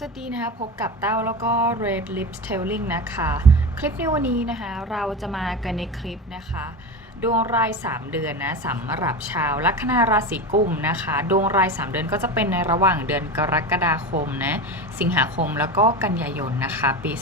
สวัสดีนะคะพบกับเต้าแล้วก็ Red Lips Telling นะคะ คลิปในวันนี้นะคะ เราจะมากันในคลิปนะคะ ดวงราย 3 เดือนนะสำหรับชาวลัคนาราศีกุมนะคะ ดวงราย 3 เดือนก็จะเป็นในระหว่างเดือนกรกฎาคมนะสิงหาคมแล้วก็กันยายนนะคะ ปี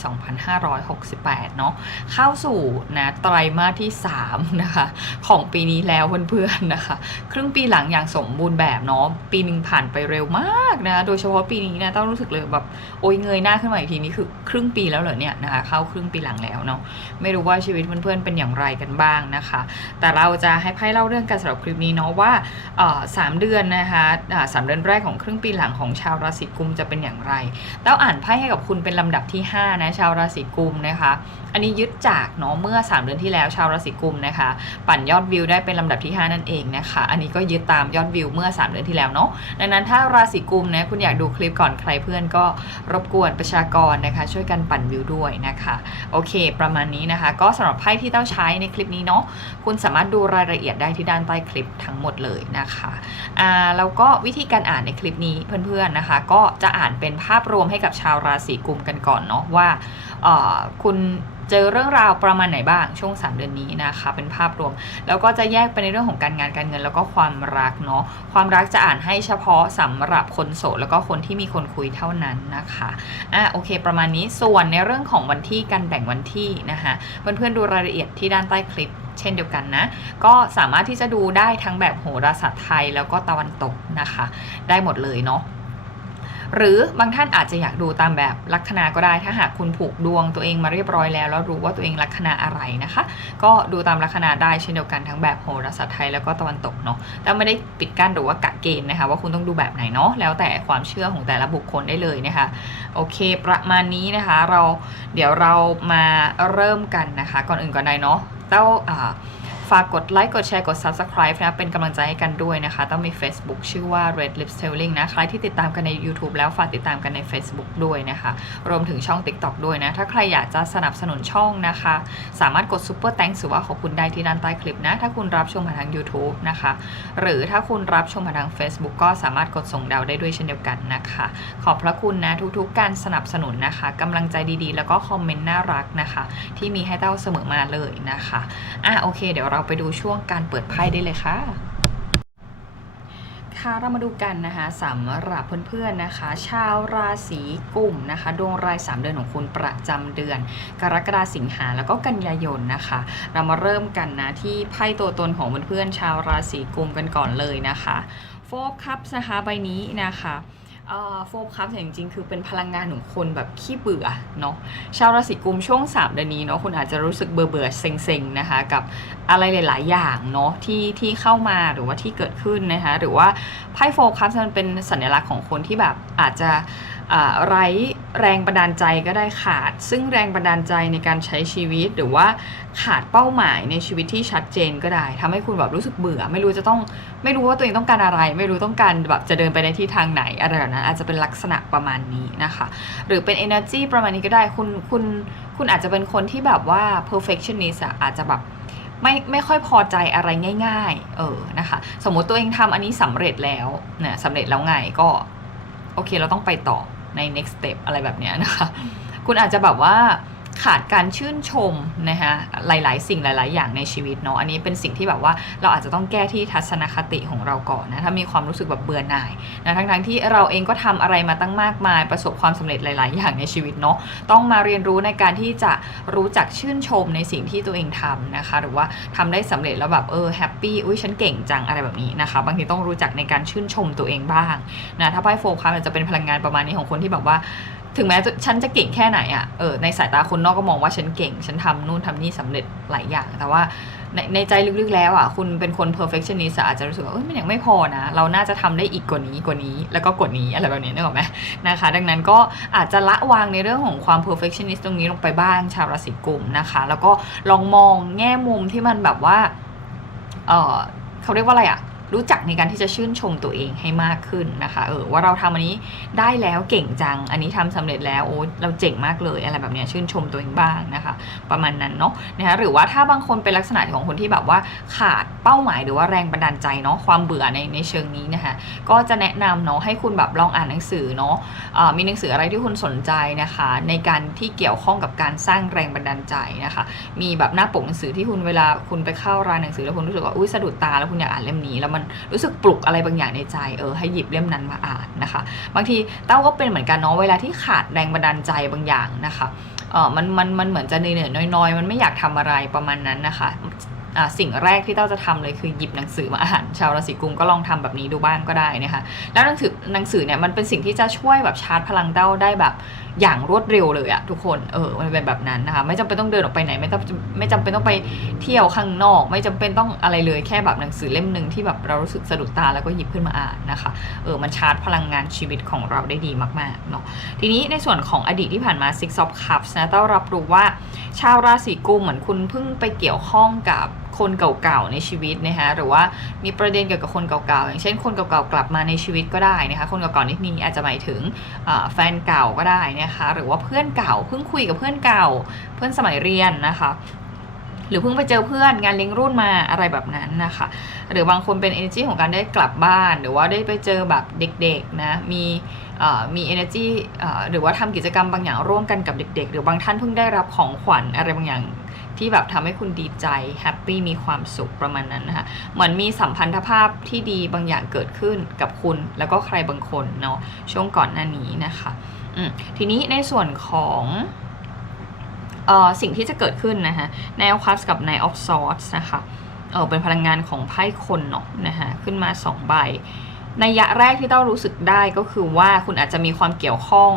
2568 เนาะเข้าสู่นะไตรมาสที่3นะคะของปีนี้แล้วเพื่อนๆนะคะ ครึ่งปีหลังอย่างสมบูรณ์แบบเนาะปีหนึ่งผ่านไปเร็วมากนะโดยเฉพาะปีนี้นะต้องรู้สึกเลยแบบโอยเงยหน้าขึ้นมาอีกทีนี้คือครึ่งปีแล้วเหรอเนี่ยนะคะเข้าครึ่งปีหลังแล้วเนาะไม่รู้ว่าชีวิตเพื่อนๆเป็นอย่างไรกันบ้างนะคะแต่เราจะให้ไพ่เล่าเรื่องกันสำหรับคลิปนี้เนาะว่าสามเดือนนะคะสามเดือนแรกของครึ่งปีหลังของชาวราศีกุมจะเป็นอย่างไรแล้วอ่านไพ่ให้กับคุณเป็นลำดับที่ห้านะชาวราศีกุมนะคะ อันนี้ยึดจากเนาะเมื่อ 3 เดือนที่แล้วชาวราศีกุมนะคะ ปั่นยอดวิวได้เป็นลำดับที่ 5 นั่นเองนะคะ อันนี้ก็ยึดตามยอดวิวเมื่อ 3 เดือนที่แล้วเนาะดังนั้นถ้าราศีกุมนะคุณอยากดูคลิปก่อนใครเพื่อนก็รบกวนประชากรนะคะ ช่วยกันปั่นวิวด้วยนะคะ โอเค ประมาณนี้นะคะ ก็สำหรับไพ่ที่เต้าใช้ในคลิปนี้เนาะคุณสามารถดูรายละเอียดได้ที่ด้านใต้คลิปทั้งหมดเลยนะคะอ่าแล้วก็วิธีการอ่านในคลิปนี้เพื่อนๆนะคะ ก็จะอ่านเป็นภาพรวมให้กับชาวราศีกุมกันก่อนเนาะว่าคุณ เจอเรื่องราวประมาณไหนบ้างช่วง 3 เดือนนี้นะคะ เป็นภาพรวม แล้วก็จะแยกไปในเรื่องของการงานการเงิน แล้วก็ความรักเนาะความรักจะอ่านให้เฉพาะสำหรับคนโสดแล้วก็คนที่มีคนคุยเท่านั้นนะคะอะโอเค ประมาณนี้ส่วนในเรื่องของวันที่การแบ่งวันที่นะคะเพื่อนๆดูรายละเอียดที่ด้านใต้คลิปเช่นเดียวกันนะ ก็สามารถที่จะดูได้ทั้งแบบโหราศาสตร์ไทยแล้วก็ตะวันตกนะคะ ได้หมดเลยเนาะ หรือบางท่านอาจจะอยากดูตามแบบลัคนาก็ได้ ถ้าหากคุณผูกดวงตัวเองมาเรียบร้อยแล้ว แล้วรู้ว่าตัวเองลัคนาอะไรนะคะ ก็ดูตามลัคนาได้เช่นเดียวกันทั้งแบบโหราศาสตร์ไทยแล้วก็ตะวันตกเนาะแต่ไม่ได้ปิดกั้นหรือว่ากะเกณฑ์นะคะ ว่าคุณต้องดูแบบไหนเนาะแล้วแต่ความเชื่อของแต่ละบุคคลได้เลยนะคะโอเค ประมาณนี้นะคะเราเดี๋ยวเรามาเริ่มกันนะคะ ก่อนอื่นก่อนใดเนาะเต้าอ่า ฝากกดไลค์ กดแชร์ กด Subscribe นะ เป็นกำลังใจให้กันด้วยนะคะ ต้องมี Facebook ชื่อว่า Red Lips Telling นะ ใครที่ติดตามกันใน YouTube แล้วฝากติดตามกันใน Facebook ด้วยนะคะ รวมถึงช่อง TikTok ด้วยนะ ถ้าใครอยากจะสนับสนุนช่องนะคะ สามารถกด Super Thanks หรือว่าขอบคุณได้ที่ด้านใต้คลิปนะ ถ้าคุณรับชมผ่านทาง YouTube นะคะ หรือถ้าคุณรับชมผ่านทาง Facebook ก็สามารถกดส่งดาวได้ด้วยเช่นเดียวกันนะคะ ขอบพระคุณนะทุกๆ การสนับสนุนนะคะกำลังใจดีๆ แล้วก็คอมเมนต์น่ารักนะคะ ที่มีให้เต้าเสมอมาเลยนะคะอะโอเค เดี๋ยวเราเราไปดูช่วงการเปิดไพ่ได้เลยค่ะค่ะเรามาดูกันนะคะสำหรับเพื่อนๆนะคะ ชาวราศีกุมนะคะ ดวงราย 3 เดือนของคุณประจำเดือน กรกฎาสิงหาแล้วก็กันยายนนะคะ เรามาเริ่มกันนะที่ไพ่ตัวตนของเพื่อนๆชาวราศีกุมกันก่อนเลยนะคะโฟคัพนะคะใบนี้นะคะ โฟคัพจริงๆคือเป็นพลังงานของคนแบบขี้เบื่อเนาะชาวราศีกุมช่วงสามเดือนนี้เนาะคุณอาจจะรู้สึกเบื่อเบื่อเซ็งๆนะคะกับอะไรหลาย ๆ อย่างเนาะที่ที่เข้ามาหรือว่าที่เกิดขึ้นนะคะหรือว่าไพ่โฟกัสมันเป็นสัญลักษณ์ของคนที่แบบอาจจะ ไร้แรงบันดาลใจก็ได้ขาด ซึ่งแรงบันดาลใจในการใช้ชีวิตหรือว่าขาดเป้าหมายในชีวิตที่ชัดเจนก็ได้ทำให้คุณแบบรู้สึกเบื่อ ไม่รู้จะต้องไม่รู้ว่าตัวเองต้องการอะไร ไม่รู้ต้องการแบบจะเดินไปในที่ทางไหนอะไรแบบนั้นอาจจะเป็นลักษณะประมาณนี้นะคะ หรือเป็น energy ประมาณนี้ก็ได้คุณคุณคุณอาจจะเป็นคนที่แบบว่า perfectionist อะอาจจะแบบไม่ไม่ค่อยพอใจอะไรง่าย ๆ เออนะคะ สมมติตัวเองทำอันนี้สำเร็จแล้วเนี่ยสำเร็จแล้วไงก็ โอเคเราต้องไปต่อ ใน next step อะไรแบบเนี้ยนะคะ คุณอาจจะแบบว่า ขาดการชื่นชมนะคะหลายๆ สิ่งหลาย ๆ อย่างในชีวิตเนาะอันนี้เป็นสิ่งที่แบบว่าเราอาจจะต้องแก้ที่ทัศนคติของเราก่อนนะถ้ามีความรู้สึกแบบเบื่อหน่ายนะทั้งๆที่เราเองก็ทำอะไรมาตั้งมากมาย ประสบความสำเร็จหลาย ๆ อย่างในชีวิตเนาะต้องมาเรียนรู้ในการที่จะรู้จักชื่นชมในสิ่งที่ตัวเองทำนะคะหรือว่าทำได้สำเร็จแล้วแบบเออแฮปปี้อุ้ยฉันเก่งจังอะไรแบบนี้นะคะบางทีต้องรู้จักในการชื่นชมตัวเองบ้างนะถ้าไพ่โฟกัสมันจะเป็นพลังงานประมาณนี้ของคนที่แบบว่า ถึงแม้ฉันจะเก่งแค่ไหนอะ่ะเออในสายตาคนนอกก็มองว่าฉันเก่ง ฉันทำนู่นทำนี่สำเร็จหลายอย่าง แต่ว่าในในใจลึกๆแล้วอะ่ะ คุณเป็นคน perfectionist อะอาจจะรู้สึกว่าเอ้ยมันยังไม่พอนะ เราน่าจะทำได้อีกกว่านี้กว่านี้ แล้วก็กว่านี้อะไรแบบนี้นึกออกไหมนะคะ ดังนั้นก็อาจจะละวางในเรื่องของความ perfectionist ตรงนี้ลงไปบ้างชาวราศีกุมนะคะ แล้วก็ลองมองแง่มุมที่มันแบบว่าเออเขาเรียกว่าอะไรอะ รู้จักในการที่จะชื่นชมตัวเองให้มากขึ้นนะคะ เออว่าเราทำอันนี้ได้แล้วเก่งจัง อันนี้ทำสำเร็จแล้วโอ้เราเจ๋งมากเลยอะไรแบบเนี้ยชื่นชมตัวเองบ้างนะคะ ประมาณนั้นเนาะนะคะหรือว่าถ้าบางคนเป็นลักษณะของคนที่แบบว่าขาดเป้าหมายหรือว่าแรงบันดาลใจเนาะความเบื่อในในเชิงนี้นะคะก็จะแนะนำเนาะให้คุณแบบลองอ่านหนังสือเนาะเอ่อมีหนังสืออะไรที่คุณสนใจนะคะ ในการที่เกี่ยวข้องกับการสร้างแรงบันดาลใจนะคะ มีแบบหน้าปกหนังสือที่คุณเวลาคุณไปเข้าร้านหนังสือแล้วคุณรู้สึกว่าอุ้ยสะดุดตาแล้วคุณอยากอ่านเล่มนี้แล้วมันรู้สึกปลุกอะไรบางอย่างในใจเออให้หยิบเล่มนั้นมาอ่านนะคะ บางทีเต้าก็เป็นเหมือนกันเนาะเวลาที่ขาดแรงบันดาลใจบางอย่างนะคะเออมันมันมันเหมือนจะเหนื่อยๆน้อยๆ มันไม่อยากทำอะไรประมาณนั้นนะคะสิ่งแรกที่เต้าจะทำเลยคือหยิบหนังสือมาอ่าน ชาวราศีกุมก็ลองทำแบบนี้ดูบ้างก็ได้นะคะแล้วหนังสือหนังสือเนี่ยมันเป็นสิ่งที่จะช่วยแบบชาร์จพลังเต้าได้แบบ อย่างรวดเร็วเลยอะทุกคนเออมันเป็นแบบนั้นนะคะ ไม่จำเป็นต้องเดินออกไปไหน ไม่ต้องไม่จำเป็นต้องไปเที่ยวข้างนอก ไม่จำเป็นต้องอะไรเลยแค่แบบหนังสือเล่มหนึ่งที่แบบเรารู้สึกสะดุดตาแล้วก็หยิบขึ้นมาอ่านนะคะเออมันชาร์จพลังงานชีวิตของเราได้ดีมากๆเนาะทีนี้ในส่วนของอดีตที่ผ่านมา Six of Cups นะต้ารับรู้ว่าชาวราศีกุมเหมือนคุณเพิ่งไปเกี่ยวข้องกับ คนเก่าๆในชีวิตนะคะหรือว่ามีประเด็นเกี่ยวกับคนเก่าๆอย่างเช่นคนเก่าๆกลับมาในชีวิตก็ได้นะคะคนเก่าๆนี่นี้อาจจะหมายถึงแฟนเก่าก็ได้นะคะหรือว่าเพื่อนเก่าเพิ่งคุยกับเพื่อนเก่า เพื่อนสมัยเรียนนะคะหรือเพิ่งไปเจอเพื่อนงานเลี้ยงรุ่นมาอะไรแบบนั้นนะคะ หรือบางคนเป็น energy ของการได้กลับบ้าน หรือว่าได้ไปเจอแบบเด็กๆนะมี มี energy หรือว่าทำกิจกรรมบางอย่างร่วมกันกับเด็ก ๆ หรือบางท่านเพิ่งได้รับของขวัญอะไรบางอย่างที่แบบทำให้คุณดีใจแฮปปี้มีความสุขประมาณนั้นนะคะเหมือนมีสัมพันธภาพที่ดีบางอย่างเกิดขึ้นกับคุณ แล้วก็ใครบางคนเนาะช่วงก่อนหน้านี้นะคะทีนี้ในส่วนของออสิ่งที่จะเกิดขึ้นนะคะใน of cups กับใน of swords นะคะเออเป็นพลังงานของไพ่คนเนาะนะคะขึ้นมา 2 ใบ ในยะแรกที่ต้องรู้สึกได้ก็คือว่าคุณอาจจะมีความเกี่ยวข้อง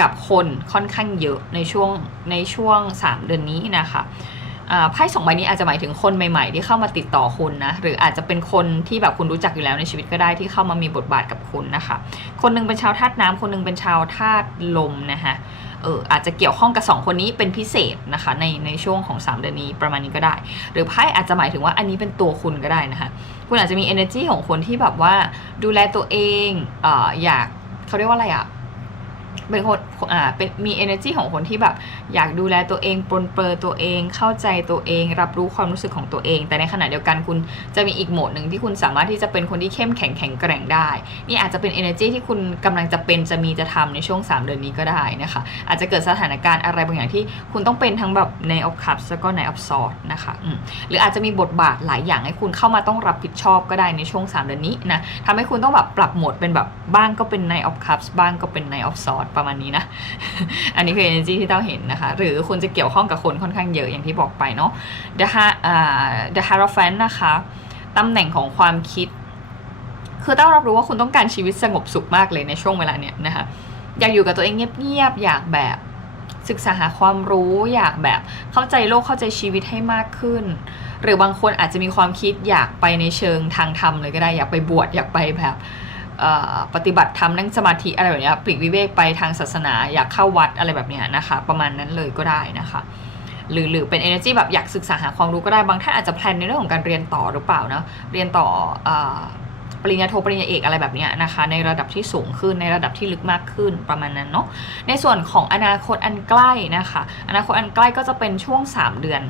กับคนค่อนข้างเยอะในช่วงในช่วง 3 เดือนนี้นะคะ ไพ่สองใบนี้อาจจะหมายถึงคนใหม่ ๆ ที่เข้ามาติดต่อคุณนะหรืออาจจะเป็นคนที่แบบคุณรู้จักอยู่แล้วในชีวิตก็ได้ที่เข้ามามีบทบาทกับคุณนะคะคนหนึงเป็นชาวธาตุน้ำคนหนึงเป็นชาวธาตุลมนะคะเอออาจจะเกี่ยวข้องกับ 2 คนนี้เป็นพิเศษนะคะในในช่วงของ3เดือนนี้ประมาณนี้ก็ได้ หรือไพ่อาจจะหมายถึงว่าอันนี้เป็นตัวคุณก็ได้นะคะคุณอาจจะมี energy ของคนที่แบบว่าดูแลตัวเองเอออยากเขาเรียกว่าอะไรอะเป็นคนอ่าเป็นมี energy ของคนที่แบบอยากดูแลตัวเองปรนเปรอตัวเอง เข้าใจตัวเอง รับรู้ความรู้สึกของตัวเอง แต่ในขณะเดียวกันคุณจะมีอีกโหมดหนึ่งที่คุณสามารถที่จะเป็นคนที่เข้มแข็งแข็งแกร่งได้ นี่อาจจะเป็น energy ที่คุณกำลังจะเป็นจะมีจะทำในช่วง 3 เดือนนี้ก็ได้นะคะ อาจจะเกิดสถานการณ์อะไรบางอย่างที่คุณต้องเป็นทั้งแบบใน of cups แล้วก็ใน of swords นะคะหรืออาจจะมีบทบาทหลายอย่างให้คุณเข้ามาต้องรับผิดชอบก็ได้ในช่วง 3 เดือนนี้นะทำให้คุณต้องแบบปรับโหมดเป็นแบบบ้างก็เป็นใน of cups บ้างก็เป็นใน of swords ประมาณนี้นะอันนี้คือ energy ที่เต้าเห็นนะคะ หรือคุณจะเกี่ยวข้องกับคนค่อนข้างเยอะอย่างที่บอกไปเนาะ The Ha- The Hierophant นะคะตำแหน่งของความคิด คือเต้ารับรู้ว่าคุณต้องการชีวิตสงบสุขมากเลยในช่วงเวลาเนี้ยนะคะ อยากอยู่กับตัวเองเงียบๆอยากแบบศึกษาหาความรู้อยากแบบเข้าใจโลกเข้าใจชีวิตให้มากขึ้น หรือบางคนอาจจะมีความคิดอยากไปในเชิงทางธรรมเลยก็ได้อยากไปบวชอยากไปแบบ ปฏิบัติธรรมนั่งสมาธิอะไรแบบนี้ปลีกวิเวกไปทางศาสนาอยากเข้าวัดอะไรแบบนี้นะคะ ประมาณนั้นเลยก็ได้นะคะ หรือหรือเป็น energy แบบอยากศึกษาหาความรู้ก็ได้บางท่านอาจจะแพลนในเรื่องของการเรียนต่อหรือเปล่านะเรียนต่ออปริญญาโทปริญญาเอกอะไรแบบนี้นะคะ ในระดับที่สูงขึ้นในระดับที่ลึกมากขึ้นประมาณนั้นเนาะในส่วนของอนาคตอันใกล้นะคะ อนาคตอันใกล้ก็จะเป็นช่วง 3 เดือน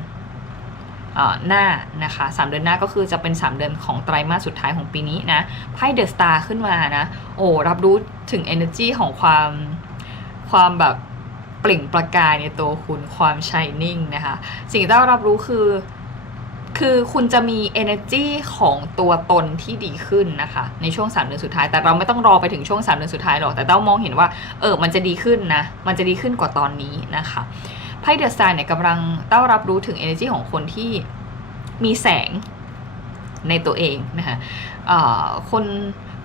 หน้านะคะ3เดือนหน้าก็คือจะเป็น 3 เดือนของไตรมาสสุดท้ายของปีนี้นะไพ่เดอะสตาร์ขึ้นมานะ โอ้รับรู้ถึง energy ของความความแบบเปล่งประกายในตัวคุณความชายนิ่งนะคะ สิ่งที่เรารับรู้คือคือคุณจะมี energy ของตัวตนที่ดีขึ้นนะคะ ในช่วง 3 เดือนสุดท้าย แต่เราไม่ต้องรอไปถึงช่วง 3 เดือนสุดท้ายหรอก แต่เต้ามองเห็นว่า เออ มันจะดีขึ้นนะ มันจะดีขึ้นกว่าตอนนี้นะคะ พ่เดอะสตาร์เนี่ยกำลังเต้ารับรู้ถึง energy ของคนที่มีแสงในตัวเองนะคะคน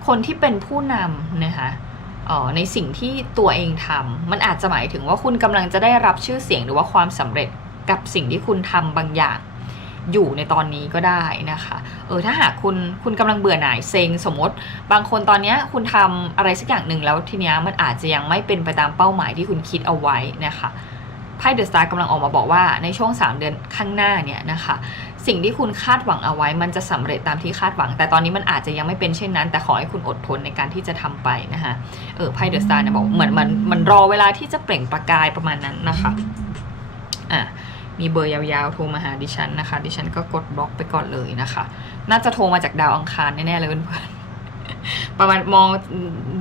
คนที่เป็นผู้นำนะคะในสิ่งที่ตัวเองทำมันอาจจะหมายถึงว่าคุณกำลังจะได้รับชื่อเสียงหรือว่าความสำเร็จกับสิ่งที่คุณทำบางอย่างอยู่ในตอนนี้ก็ได้นะคะ เออถ้าหากคุณคุณกำลังเบื่อหน่ายเซ็งสมมติ บางคนตอนนี้คุณทำอะไรสักอย่างหนึ่งแล้วทีนี้มันอาจจะยังไม่เป็นไปตามเป้าหมายที่คุณคิดเอาไว้นะคะ ไพ่เดอะสตาร์กำลังออกมาบอกว่าในช่วง 3 เดือนข้างหน้าเนี่ยนะคะสิ่งที่คุณคาดหวังเอาไว้ มันจะสำเร็จตามที่คาดหวัง แต่ตอนนี้มันอาจจะยังไม่เป็นเช่นนั้น แต่ขอให้คุณอดทนในการที่จะทำไปนะคะเออไพ่เดอะสตาร์เนี่ยบอกเหมือนมันมันรอเวลาที่จะเปล่งประกายประมาณนั้นนะคะอะมีเบอร์ยาวๆ โทรมาหาดิฉันนะคะ ดิฉันก็กดบล็อกไปก่อนเลยนะคะ น่าจะโทรมาจากดาวอังคารแน่ๆเลยเพื่อน ประมาณมอง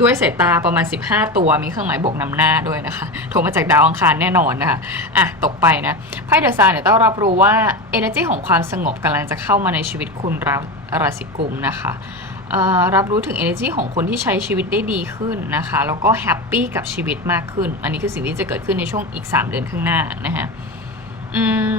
ด้วยสายตาประมาณ 15 ตัวมีเครื่องหมายบวกนำหน้าด้วยนะคะโทรมาจากดาวอังคารแน่นอนนะคะอะตกไปนะไพ่เดอะซาเนี่ยต้องรับรู้ว่า energy ของความสงบกำลังจะเข้ามาในชีวิตคุณราราศีกุมนะคะรับรู้ถึง energy ของคนที่ใช้ชีวิตได้ดีขึ้นนะคะ แล้วก็แฮปปี้กับชีวิตมากขึ้น อันนี้คือสิ่งที่จะเกิดขึ้นในช่วงอีก 3 เดือนข้างหน้านะคะอืม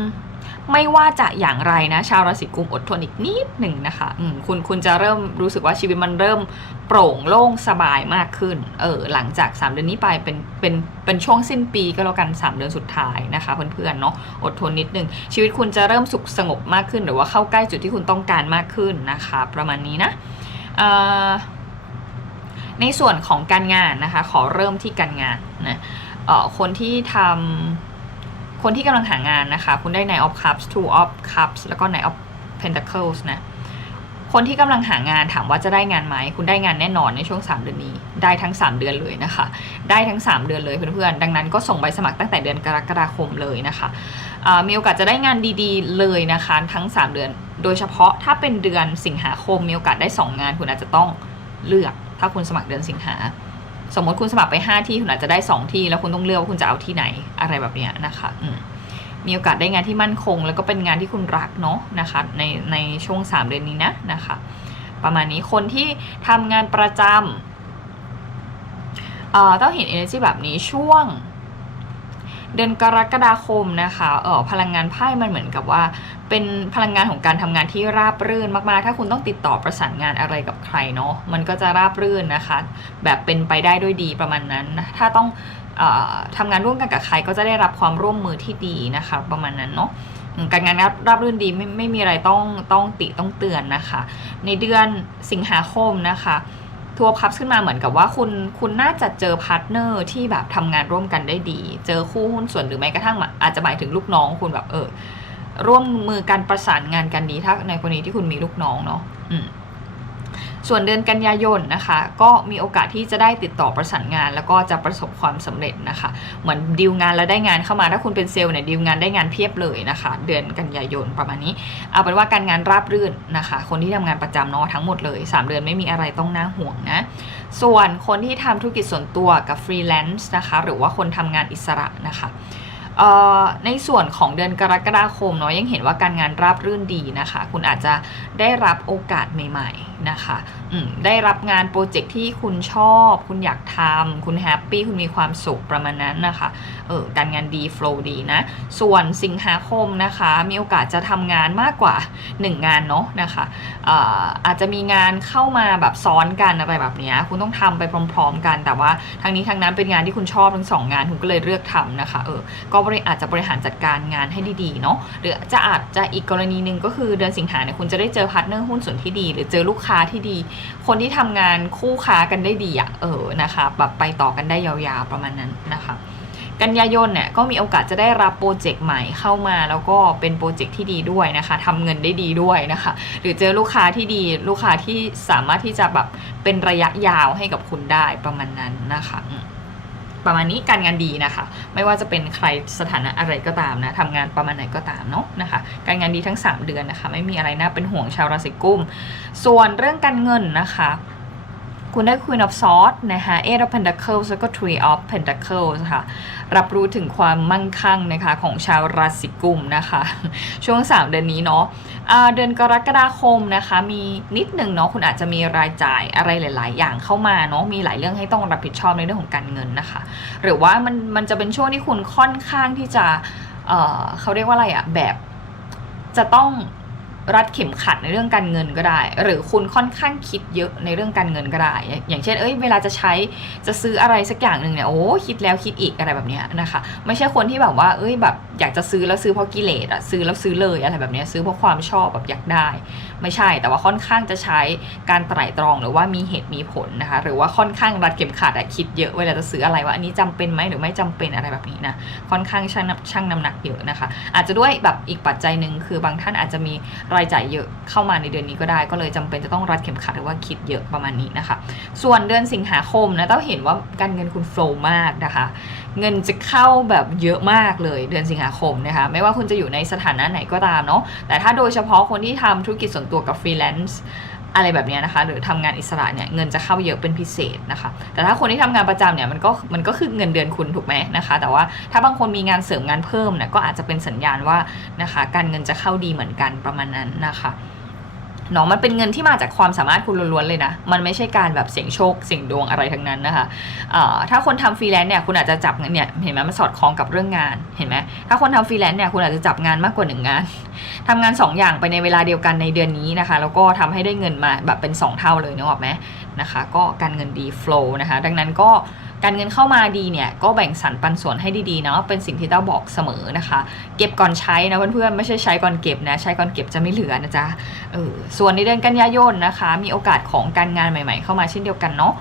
ไม่ว่าจะอย่างไรนะชาวราศีกุมอดทนอีกนิดหนึ่งนะคะคุณคุณจะเริ่มรู้สึกว่าชีวิตมันเริ่มโปร่งโล่งสบายมากขึ้นเออหลังจาก 3 เดือนนี้ไปเป็นเป็นเป็นช่วงสิ้นปีก็แล้วกัน 3 เดือนสุดท้ายนะคะเพื่อนๆเนาะอดทนนิดหนึ่งชีวิตคุณจะเริ่มสุขสงบมากขึ้น หรือว่าเข้าใกล้จุดที่คุณต้องการมากขึ้นนะคะ ประมาณนี้นะในส่วนของการงานนะคะ ขอเริ่มที่การงานนะคนที่ทำ คนที่กำลังหางานนะคะ คุณได้ Knight of Cups Two of Cups แล้วก็ Knight of Pentacles นะ คนที่กำลังหางานถามว่าจะได้งานไหม คุณได้งานแน่นอนในช่วง 3 เดือนนี้ ได้ทั้ง 3 เดือนเลยนะคะ ได้ทั้ง 3 เดือนเลยเพื่อนๆ ดังนั้นก็ส่งใบสมัครตั้งแต่เดือนกรกฎาคมเลยนะคะมีโอกาสจะได้งานดีๆ เลยนะคะ ทั้ง 3 เดือน โดยเฉพาะถ้าเป็นเดือนสิงหาคมมีโอกาสได้ 2 งาน คุณอาจจะต้องเลือก ถ้าคุณสมัครเดือนสิงหา สมมติคุณสมัครไป 5 ที่คุณอาจจะได้ 2 ที่ แล้วคุณต้องเลือกว่าคุณจะเอาที่ไหนอะไรแบบเนี้ยนะคะอืมมีโอกาสได้งานที่มั่นคง แล้วก็เป็นงานที่คุณรักเนาะนะคะในในช่วง 3 เดือนนี้นะนะคะ ประมาณนี้คนที่ทำงานประจำเอ่อต้องเห็น energy แบบนี้ช่วง เดือนกรกฎาคมนะคะเออพลังงานไพ่มันเหมือนกับว่า เป็นพลังงานของการทำงานที่ราบรื่นมากๆ ถ้าคุณต้องติดต่อประสานงานอะไรกับใครเนาะมันก็จะราบรื่นนะคะ แบบเป็นไปได้ด้วยดีประมาณนั้น ถ้าต้องออทำงานร่วมกันกับใครก็จะได้รับความร่วมมือที่ดีนะคะประมาณนั้นเนาะการงานราบราบรื่นดีไม่ไม่มีอะไรต้องต้องติต้องเตือนนะคะ ในเดือนสิงหาคมนะคะ ทัวร์พับขึ้นมาเหมือนกับว่าคุณคุณน่าจะเจอพาร์ทเนอร์ที่แบบทำงานร่วมกันได้ดี เจอคู่หุ้นส่วนหรือแม้กระทั่งอาจจะหมายถึงลูกน้องคุณแบบเออร่วมมือการประสานงานกันดีถ้าในกรณีที่คุณมีลูกน้องเนาะอืม ส่วนเดือนกันยายนนะคะ ก็มีโอกาสที่จะได้ติดต่อประสานงาน แล้วก็จะประสบความสำเร็จนะคะ เหมือนดีลงานแล้วได้งานเข้ามาถ้าคุณเป็นเซลล์เนี่ยดีลงานได้งานเพียบเลยนะคะ เดือนกันยายนประมาณนี้เอาเป็นว่าการงานราบรื่นนะคะ คนที่ทำงานประจำเนาะทั้งหมดเลย 3 เดือนไม่มีอะไรต้องน่าห่วงนะส่วนคนที่ทำธุรกิจส่วนตัวกับฟรีแลนซ์นะคะหรือว่าคนทำงานอิสระนะคะ ในส่วนของเดือนกรกฎาคมเนาะยังเห็นว่าการงานราบรื่นดีนะคะ คุณอาจจะได้รับโอกาสใหม่ ๆนะคะได้รับงานโปรเจกต์ที่คุณชอบ คุณอยากทำคุณแฮปปี้คุณมีความสุขประมาณนั้นนะคะเออการงานดีโฟล์ดีนะ ส่วนสิงหาคมนะคะ มีโอกาสจะทำงานมากกว่า 1 งานเนาะนะคะอออาจจะมีงานเข้ามาแบบซ้อนกันอะไรแบบนี้คุณต้องทำไปพร้อม ๆ กัน แต่ว่าทางนี้ทางนั้นเป็นงานที่คุณชอบทั้งสองงานคุณก็เลยเลือกทำนะคะเออก็บริอาจจะบริหารจัดการงานให้ดีๆเนาะหรือจะอาจจะอีกกรณีหนึ่งก็คือเดือนสิงหาเนี่ยคุณจะได้เจอพาร์ทเนอร์หุ้นส่วนที่ดี หรือเจอลูกค้าที่ดี คนที่ทำงานคู่ค้ากันได้ดีอะเออนะคะแบบไปต่อกันได้ยาวๆประมาณนั้นนะคะกันยายนเนี่ยก็มีโอกาสจะได้รับโปรเจกต์ใหม่เข้ามา แล้วก็เป็นโปรเจกต์ที่ดีด้วยนะคะทำเงินได้ดีด้วยนะคะ หรือเจอลูกค้าที่ดีลูกค้าที่สามารถที่จะแบบเป็นระยะยาวให้กับคุณได้ประมาณนั้นนะคะ ประมาณนี้การงานดีนะคะ ไม่ว่าจะเป็นใครสถานะอะไรก็ตามนะทำงานประมาณไหนก็ตามเนาะนะคะ การงานดีทั้ง 3 เดือนนะคะ ไม่มีอะไรน่าเป็นห่วงชาวราศีกุม ส่วนเรื่องการเงินนะคะ คุณได้ Queen of Swords นะคะ Eight of Pentacles แล้วก็ Three of Pentacles ค่ะรับรู้ถึงความมั่งคั่งนะคะของชาวราศีกุมนะคะ ช่วง 3 เดือนนี้เนาะเดือนกรกฎาคมนะคะมีนิดหนึ่งเนาะคุณอาจจะมีรายจ่ายอะไรหลาย ๆ อย่างเข้ามาเนาะมีหลายเรื่องให้ต้องรับผิดชอบในเรื่องของการเงินนะคะ หรือว่ามันมันจะเป็นช่วงที่คุณค่อนข้างที่จะเเขาเรียกว่าอะไรอะแบบจะต้อง รัดเข็มขัดในเรื่องการเงินก็ได้ หรือคุณค่อนข้างคิดเยอะในเรื่องการเงินก็ได้ อย่างเช่น เอ้ย เวลาจะใช้จะซื้ออะไรสักอย่างหนึ่งเนี่ย โอ้ คิดแล้วคิดอีกอะไรแบบเนี้ยนะคะ ไม่ใช่คนที่แบบว่า เอ้ย แบบอยากจะซื้อแล้วซื้อเพราะกิเลสอะซื้อแล้วซื้อเลยอะไรแบบเนี้ยซื้อเพราะความชอบแบบอยากได้ ไม่ใช่ แต่ว่าค่อนข้างจะใช้การไตร่ตรองหรือว่ามีเหตุมีผลนะคะ หรือว่าค่อนข้างรัดเข็มขัดอะคิดเยอะ เวลาจะซื้ออะไรว่าอันนี้จำเป็นไหมหรือไม่จำเป็นอะไรแบบนี้นะ ค่อนข้างชั่งน้ำชั่งน้ำหนักเยอะนะคะ อาจจะด้วยแบบอีกปัจจัยหนึ่งคือบางท่านอาจจะมีรายจ่ายเยอะเข้ามาในเดือนนี้ก็ได้ ก็เลยจำเป็นจะต้องรัดเข็มขัดหรือว่าคิดเยอะประมาณนี้นะคะ ส่วนเดือนสิงหาคมนะต้องเห็นว่าการเงินคุณโฟล์มากนะคะ เงินจะเข้าแบบเยอะมากเลยเดือนสิงหาคมนะคะ ไม่ว่าคุณจะอยู่ในสถานะไหนก็ตามเนาะแต่ถ้าโดยเฉพาะคนที่ทำธุรกิจส่วนตัวกับฟรีแลนซ์ อะไรแบบนี้นะคะ หรือทำงานอิสระเนี่ยเงินจะเข้าเยอะเป็นพิเศษนะคะ แต่ถ้าคนที่ทำงานประจำเนี่ยมันก็มันก็คือเงินเดือนคุณถูกไหมนะคะ แต่ว่าถ้าบางคนมีงานเสริมงานเพิ่มเนี่ยก็อาจจะเป็นสัญญาณว่านะคะ การเงินจะเข้าดีเหมือนกันประมาณนั้นนะคะ เนาะมันเป็นเงินที่มาจากความสามารถคุณล้วนๆเลยนะ มันไม่ใช่การแบบเสี่ยงโชคเสี่ยงดวงอะไรทั้งนั้นนะคะถ้าคนทำฟรีแลนซ์เนี่ยคุณอาจจะจับเนี่ยเห็นไหมมันสอดคล้องกับเรื่องงานเห็นไหมถ้าคนทำฟรีแลนซ์เนี่ยคุณอาจจะจับงานมากกว่าหนึ่งงานทำงาน 2 อย่างไปในเวลาเดียวกันในเดือนนี้นะคะ แล้วก็ทำให้ได้เงินมาแบบเป็น 2 เท่าเลยนึกออกไหม นะคะ ก็การเงินดี flow นะคะ ดังนั้นก็การเงินเข้ามาดีเนี่ยก็แบ่งสรรปันส่วนให้ดีๆเนาะเป็นสิ่งที่เต้าบอกเสมอนะคะ เก็บก่อนใช้นะเพื่อนๆไม่ใช่ใช้ก่อนเก็บนะใช้ก่อนเก็บจะไม่เหลือนะจ๊ะเออส่วนในเดือนกันยายนนะคะ มีโอกาสของการงานใหม่ ๆ เข้ามาเช่นเดียวกันเนาะ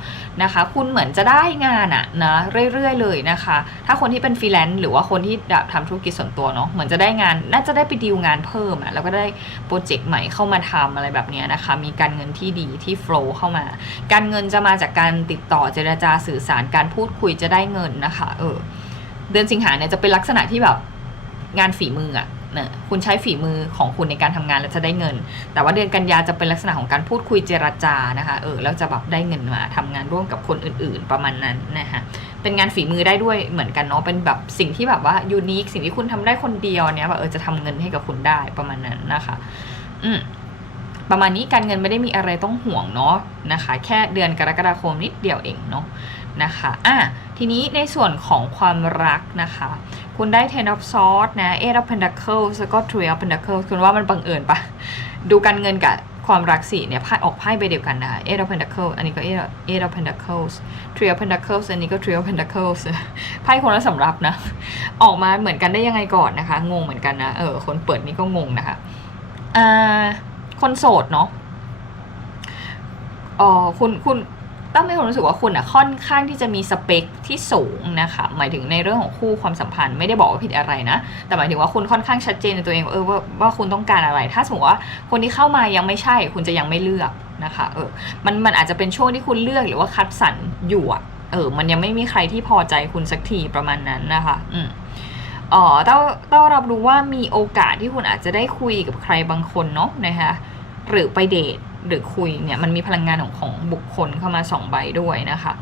นะคะ คุณเหมือนจะได้งานอะนะเรื่อยๆเลยนะคะ ถ้าคนที่เป็นฟรีแลนซ์หรือว่าคนที่ทำธุรกิจส่วนตัวเนาะเหมือนจะได้งานน่าจะได้ไปดีลงานเพิ่มอะแล้วก็ได้โปรเจกต์ใหม่เข้ามาทำอะไรแบบนี้นะคะ มีการเงินที่ดีที่โฟล์เข้ามาการเงินจะมาจากการติดต่อเจรจาสื่อสารการพูดคุยจะได้เงินนะคะ เออ เดือนสิงหาเนี่ยจะเป็นลักษณะที่แบบงานฝีมืออะเนี่ยคุณใช้ฝีมือของคุณในการทำงานแล้วจะได้เงิน แต่ว่าเดือนกันยาจะเป็นลักษณะของการพูดคุยเจรจานะคะ เออ แล้วจะแบบได้เงินมาทำงานร่วมกับคนอื่น ๆ ประมาณนั้นนะคะเป็นงานฝีมือได้ด้วยเหมือนกันเนาะ เป็นแบบสิ่งที่แบบว่ายูนิค สิ่งที่คุณทำได้คนเดียวเนี่ยแบบเออจะทำเงินให้กับคุณได้ประมาณนั้นนะคะ อืม ประมาณนี้การเงินไม่ได้มีอะไรต้องห่วงเนาะนะคะ แค่เดือนกรกฎาคมนิดเดียวเองเนาะนะคะอะทีนี้ในส่วนของความรักนะคะ คุณได้ ten of swords นะ eight of pentacles แล้วก็ three of pentacles คุณว่ามันบังเอิญปะดูการเงินกับความรักสิเนี่ยไพ่ออกไพ่ใบเดียวกันนะ eight of pentacles อันนี้ก็ eight of eight of pentacles three of pentacles อันนี้ก็ three of pentacles ไพ่คนละสำรับนะ ออกมาเหมือนกันได้ยังไงก่อนนะคะ งงเหมือนกันนะ เออ คนเปิดนี่ก็งงนะคะ อ่า คนโสดเนาะอ๋อคุณคุณต้องมีความรู้สึกว่าคุณอะค่อนข้างที่จะมีสเปคที่สูงนะคะหมายถึงในเรื่องของคู่ความสัมพันธ์ไม่ได้บอกว่าผิดอะไรนะ แต่หมายถึงว่าคุณค่อนข้างชัดเจนในตัวเองเออว่าว่าคุณต้องการอะไร ถ้าสมมติว่าคนที่เข้ามายังไม่ใช่ คุณจะยังไม่เลือกนะคะเออมันมันอาจจะเป็นช่วงที่คุณเลือกหรือว่าคัดสรรอยู่อะเออมันยังไม่มีใครที่พอใจคุณสักทีประมาณนั้นนะคะ อืม อ๋อต้องต้องรับรู้ว่ามีโอกาสที่คุณอาจจะได้คุยกับใครบางคนเนาะนะคะหรือไปเดทหรือคุยเนี่ยมันมีพลังงานของของบุคคลเข้ามาสองใบด้วยนะคะ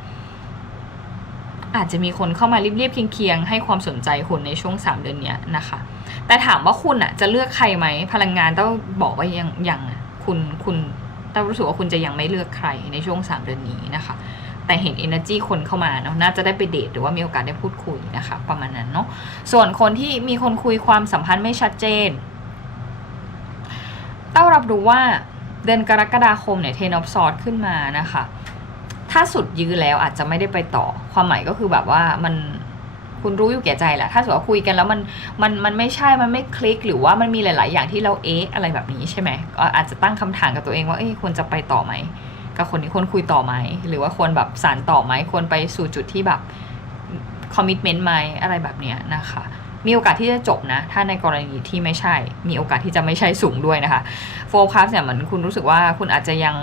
อาจจะมีคนเข้ามาเรียบๆเคียงๆให้ความสนใจคุณในช่วง 3 เดือนเนี้ยนะคะ แต่ถามว่าคุณอะจะเลือกใครไหมพลังงานต้องบอกว่ายังยังคุณคุณต้องรู้สึกว่าคุณจะยังไม่เลือกใครในช่วง 3 เดือนนี้นะคะ แต่เห็น energy คนเข้ามาเนาะน่าจะได้ไปเดทหรือว่ามีโอกาสได้พูดคุยนะคะ ประมาณนั้นเนาะส่วนคนที่มีคนคุยความสัมพันธ์ไม่ชัดเจนต้องรับรู้ว่าเดือนกรกฎาคมเนี่ยเทนอฟซอดขึ้นมานะคะ ถ้าสุดยื้อแล้วอาจจะไม่ได้ไปต่อ ความหมายก็คือแบบว่ามันคุณรู้อยู่แก่ใจแหละ ถ้าสมมติว่าคุยกันแล้วมันมันมันไม่ใช่ มันไม่คลิก หรือว่ามันมีหลาย ๆ อย่างที่เราเอ๊ะอะไรแบบนี้ใช่ไหมก็อาจจะตั้งคำถามกับตัวเองว่า เอ้ยควรจะไปต่อไหม กับคนนี้ควรคุยต่อไหม หรือว่าควรแบบสารต่อไหมควรไปสู่จุดที่แบบคอมมิชเมนต์ไหมอะไรแบบเนี้ยนะคะ มีโอกาสที่จะจบนะ ถ้าในกรณีที่ไม่ใช่ มีโอกาสที่จะไม่ใช่สูงด้วยนะคะโฟกัสเนี่ยเหมือนคุณรู้สึกว่าคุณอาจจะยัง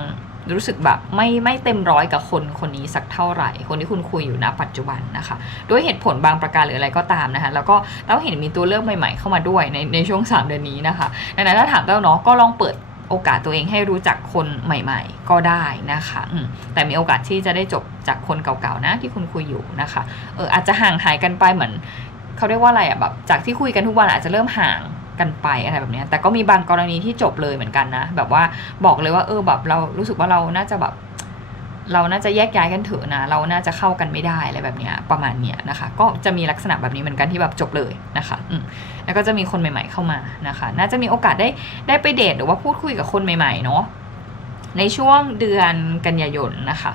รู้สึกแบบไม่ไม่เต็มร้อยกับคนคนนี้สักเท่าไหร่ คนที่คุณคุยอยู่ณปัจจุบันนะคะ ด้วยเหตุผลบางประการหรืออะไรก็ตามนะคะ แล้วก็เราเห็นมีตัวเลือกใหม่ๆเข้ามาด้วยในในช่วง 3 เดือนนี้นะคะดังนั้นถ้าถามเต้าเนาะก็ลองเปิด โอกาสตัวเองให้รู้จักคนใหม่ ๆ ก็ได้นะคะแต่มีโอกาสที่จะได้จบจากคนเก่าๆนะที่คุณคุยอยู่นะคะเอออาจจะห่างหายกันไปเหมือนเขาเรียกว่าอะไรอะแบบจากที่คุยกันทุกวันอาจจะเริ่มห่างกันไปอะไรแบบนี้แต่ก็มีบางกรณีที่จบเลยเหมือนกันนะ แบบว่าบอกเลยว่าเออแบบเรารู้สึกว่าเราน่าจะแบบ เราน่าจะแยกย้ายกันเถอะนะ เราน่าจะเข้ากันไม่ได้อะไรแบบเนี้ยประมาณเนี้ยนะคะ ก็จะมีลักษณะแบบนี้เหมือนกันที่แบบจบเลยนะคะอืมแล้วก็จะมีคนใหม่ ๆเข้ามานะคะ น่าจะมีโอกาสได้ได้ไปเดทหรือว่าพูดคุยกับคนใหม่ๆเนาะในช่วงเดือนกันยายนนะคะ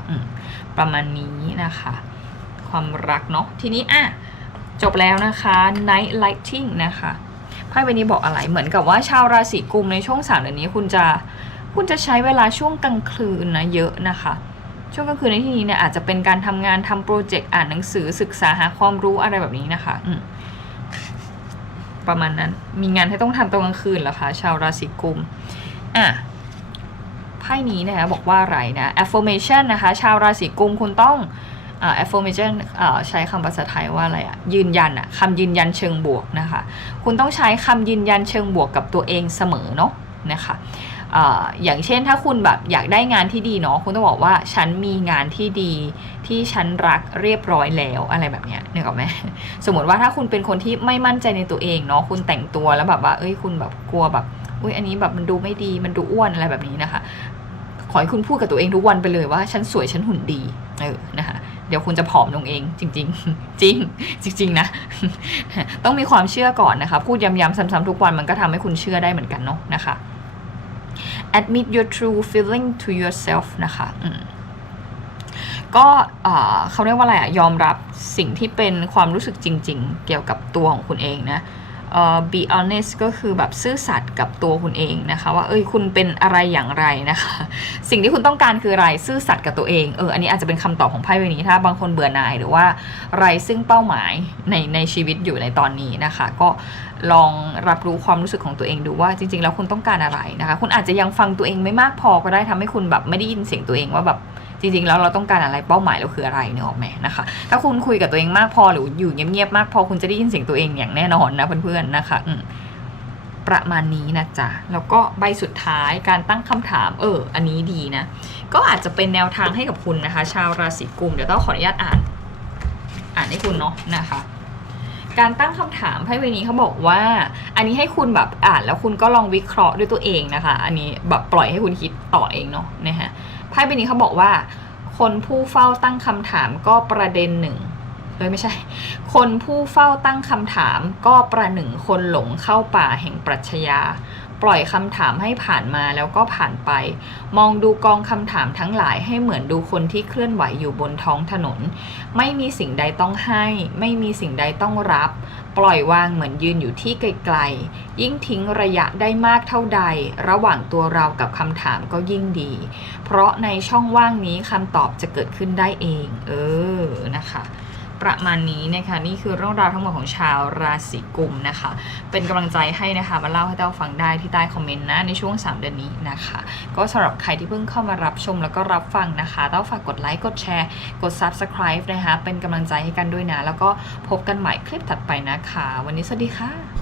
ประมาณนี้นะคะ ความรักเนาะทีนี้อะจบแล้วนะคะ night lighting นะคะไพ่ใบนี้บอกอะไรเหมือนกับว่าชาวราศีกุมในช่วงสามเดือนนี้คุณจะคุณจะใช้เวลาช่วงกลางคืนนะเยอะนะคะ ช่วงกลางคืนในที่นี้เนี่ยอาจจะเป็นการทำงานทำโปรเจกต์อ่านหนังสือศึกษาหาความรู้อะไรแบบนี้นะคะ อืประมาณนั้น มีงานให้ต้องทำตอนกลางคืนเหรอคะ ชาวราศีกุม อะไพ่นี้นะคะบอกว่าอะไรนะ affirmation นะคะ ชาวราศีกุมคุณต้องอ่า affirmation อ่าใช้คำภาษาไทยว่าอะไรอะยืนยันอะคำยืนยันเชิงบวกนะคะ คุณต้องใช้คำยืนยันเชิงบวกกับตัวเองเสมอเนาะนะคะ อย่างเช่นถ้าคุณแบบอยากได้งานที่ดีเนาะคุณต้องบอกว่าฉันมีงานที่ดีที่ฉันรักเรียบร้อยแล้วอะไรแบบเนี้ยนึกออกไหมสมมติว่าถ้าคุณเป็นคนที่ไม่มั่นใจในตัวเองเนาะคุณแต่งตัวแล้วแบบว่า เอ้ยคุณแบบกลัวแบบอุ้ยอันนี้แบบมันดูไม่ดีมันดูอ้วนอะไรแบบนี้นะคะ ขอให้คุณพูดกับตัวเองทุกวันไปเลยว่าฉันสวยฉันหุ่นดีเออนะคะเดี๋ยวคุณจะผอมลงเองจริง ๆ จริงจริง ๆ นะ ต้องมีความเชื่อก่อนนะคะ พูดย้ำๆซ้ำๆทุกวันมันก็ทำให้คุณเชื่อได้เหมือนกันเนาะนะคะ admit your true feeling to yourself นะคะก็เขาเรียกว่าอะไรอะยอมรับสิ่งที่เป็นความรู้สึกจริง ๆ เกี่ยวกับตัวของคุณเองนะ be honest ก็คือแบบซื่อสัตย์กับตัวคุณเองนะคะว่าเอ้ยคุณเป็นอะไรอย่างไรนะคะ สิ่งที่คุณต้องการคืออะไรซื่อสัตย์กับตัวเองเอออันนี้อาจจะเป็นคำตอบของไพ่ใบนี้ถ้าบางคนเบื่อหน่ายหรือว่าไรซึ่งเป้าหมายในในชีวิตอยู่ในตอนนี้นะคะ ก็ ลองรับรู้ความรู้สึกของตัวเองดูว่าจริง ๆ แล้วคุณต้องการอะไรนะคะ คุณอาจจะยังฟังตัวเองไม่มากพอก็ได้ทำให้คุณแบบไม่ได้ยินเสียงตัวเองว่าแบบจริงๆ แล้วเราต้องการอะไรเป้าหมายเราคืออะไรเนออกไหมนะคะ ถ้าคุณคุยกับตัวเองมากพอหรืออยู่เงียบๆมากพอคุณจะได้ยินเสียงตัวเองอย่างแน่นอนนะเพื่อนๆนะคะอืประมาณนี้นะจ๊ะ แล้วก็ใบสุดท้ายการตั้งคำถาม เออ อันนี้ดีนะ ก็อาจจะเป็นแนวทางให้กับคุณนะคะ ชาวราศีกุม เดี๋ยวต้องขออนุญาตอ่าน อ่านให้คุณเนาะนะคะ การตั้งคำถามไพ่ใบนี้เขาบอกว่า อันนี้ให้คุณแบบอ่านแล้วคุณก็ลองวิเคราะห์ด้วยตัวเองนะคะ อันนี้แบบปล่อยให้คุณคิดต่อเองเนาะนะฮะไพ่ใบนี้เขาบอกว่า คนผู้เฝ้าตั้งคำถามก็ประเด็นหนึ่งเอ้ยไม่ใช่ คนผู้เฝ้าตั้งคำถามก็ประหนึ่งคนหลงเข้าป่าแห่งปรัชญา ปล่อยคำถามให้ผ่านมาแล้วก็ผ่านไป มองดูกองคำถามทั้งหลายให้เหมือนดูคนที่เคลื่อนไหวอยู่บนท้องถนน ไม่มีสิ่งใดต้องให้ ไม่มีสิ่งใดต้องรับ ปล่อยวางเหมือนยืนอยู่ที่ไกลๆ ยิ่งทิ้งระยะได้มากเท่าใด ระหว่างตัวเรากับคำถามก็ยิ่งดี เพราะในช่องว่างนี้คำตอบจะเกิดขึ้นได้เอง เออนะคะ ประมาณนี้นะคะนี่คือเรื่องราวทั้งหมดของชาวราศีกุมนะคะ เป็นกำลังใจให้นะคะมาเล่าให้เต้าฟังได้ที่ใต้คอมเมนต์นะในช่วง 3 เดือนนี้นะคะ ก็สำหรับใครที่เพิ่งเข้ามารับชมแล้วก็รับฟังนะคะเต้าฝากกดไลค์กดแชร์ กด Subscribe นะคะเป็นกำลังใจให้กันด้วยนะ แล้วก็พบกันใหม่คลิปถัดไปนะคะ วันนี้สวัสดีค่ะ